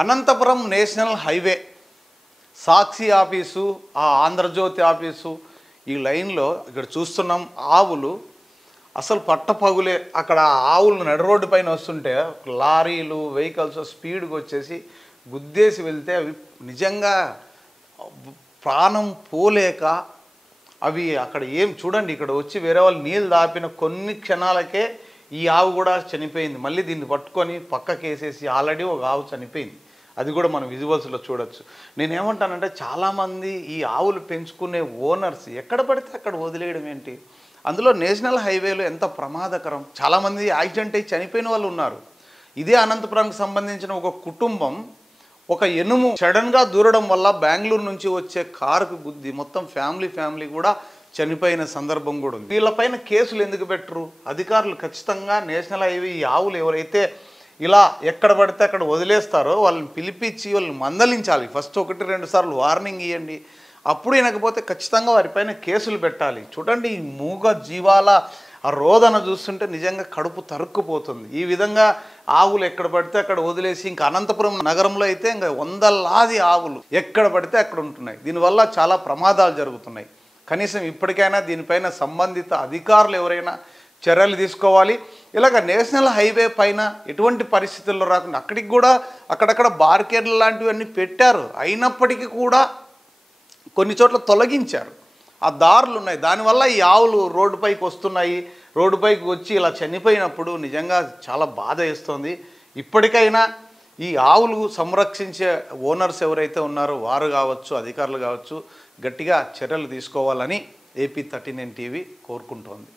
Anantapuram national highway సాక్షి office, ఆ Andhra Jyothi office, ఈ లైన్లో ఇక్కడ చూస్తున్నాం. ఆవులు అసలు పట్టపగులే అక్కడ ఆవులు నడి రోడ్డు పైన వస్తుంటే లారీలు వెహికల్స్ స్పీడ్గా వచ్చేసి గుద్దేసి వెళ్తే అవి నిజంగా ప్రాణం పోలేక అవి అక్కడ ఏం చూడండి, ఇక్కడ వచ్చి వేరే వాళ్ళు నీళ్ళు దాపిన కొన్ని క్షణాలకే ఈ ఆవు కూడా చనిపోయింది. మళ్ళీ దీన్ని పట్టుకొని పక్కకి వేసేసి ఆల్రెడీ ఒక ఆవు చనిపోయింది. అది కూడా మనం విజువల్స్లో చూడొచ్చు. నేనేమంటానంటే చాలామంది ఈ ఆవులు పెంచుకునే ఓనర్స్ ఎక్కడ పడితే అక్కడ వదిలేయడం ఏంటి? అందులో నేషనల్ హైవేలో ఎంత ప్రమాదకరం. చాలామంది యాక్సిడెంట్ అయ్యి చనిపోయిన వాళ్ళు ఉన్నారు. ఇదే అనంతపురానికి సంబంధించిన ఒక కుటుంబం ఒక ఎనుము సడన్గా దూరడం వల్ల బెంగళూరు నుంచి వచ్చే కారుకు గుద్ది మొత్తం ఫ్యామిలీ కూడా చనిపోయిన సందర్భం కూడా ఉంది. వీళ్ళపైన కేసులు ఎందుకు పెట్టరు అధికారులు? ఖచ్చితంగా నేషనల్ హైవే ఈ ఆవులు ఎవరైతే ఇలా ఎక్కడ పడితే అక్కడ వదిలేస్తారో వాళ్ళని పిలిపించి వాళ్ళని మందలించాలి. ఫస్ట్ 1-2 సార్లు వార్నింగ్ ఇవ్వండి. అప్పుడు వినకపోతే ఖచ్చితంగా వారిపైన కేసులు పెట్టాలి. చూడండి, ఈ మూగ జీవాల ఆ రోదన చూస్తుంటే నిజంగా కడుపు తరుక్కుపోతుంది. ఈ విధంగా ఆవులు ఎక్కడ పడితే అక్కడ వదిలేసి, ఇంకా అనంతపురం నగరంలో అయితే ఇంకా వందలాది ఆవులు ఎక్కడ పడితే అక్కడ ఉంటున్నాయి. దీనివల్ల చాలా ప్రమాదాలు జరుగుతున్నాయి. కనీసం ఇప్పటికైనా దీనిపైన సంబంధిత అధికారులు ఎవరైనా చర్యలు తీసుకోవాలి. ఇలాగ నేషనల్ హైవే పైన ఎటువంటి పరిస్థితుల్లో రాకుండా అక్కడికి కూడా అక్కడక్కడ బార్కేడ్లు లాంటివన్నీ పెట్టారు. అయినప్పటికీ కూడా కొన్ని చోట్ల తొలగించారు. ఆ దారులు ఉన్నాయి. దానివల్ల ఈ ఆవులు రోడ్డుపైకి వస్తున్నాయి. రోడ్డుపైకి వచ్చి ఇలా చనిపోయినప్పుడు నిజంగా చాలా బాధ వేస్తుంది. ఇప్పటికైనా ఈ ఆవులు సంరక్షించే ఓనర్స్ ఎవరైతే ఉన్నారో వారు కావచ్చు, అధికారులు కావచ్చు, గట్టిగా చర్యలు తీసుకోవాలని AP 39 టీవీ కోరుకుంటోంది.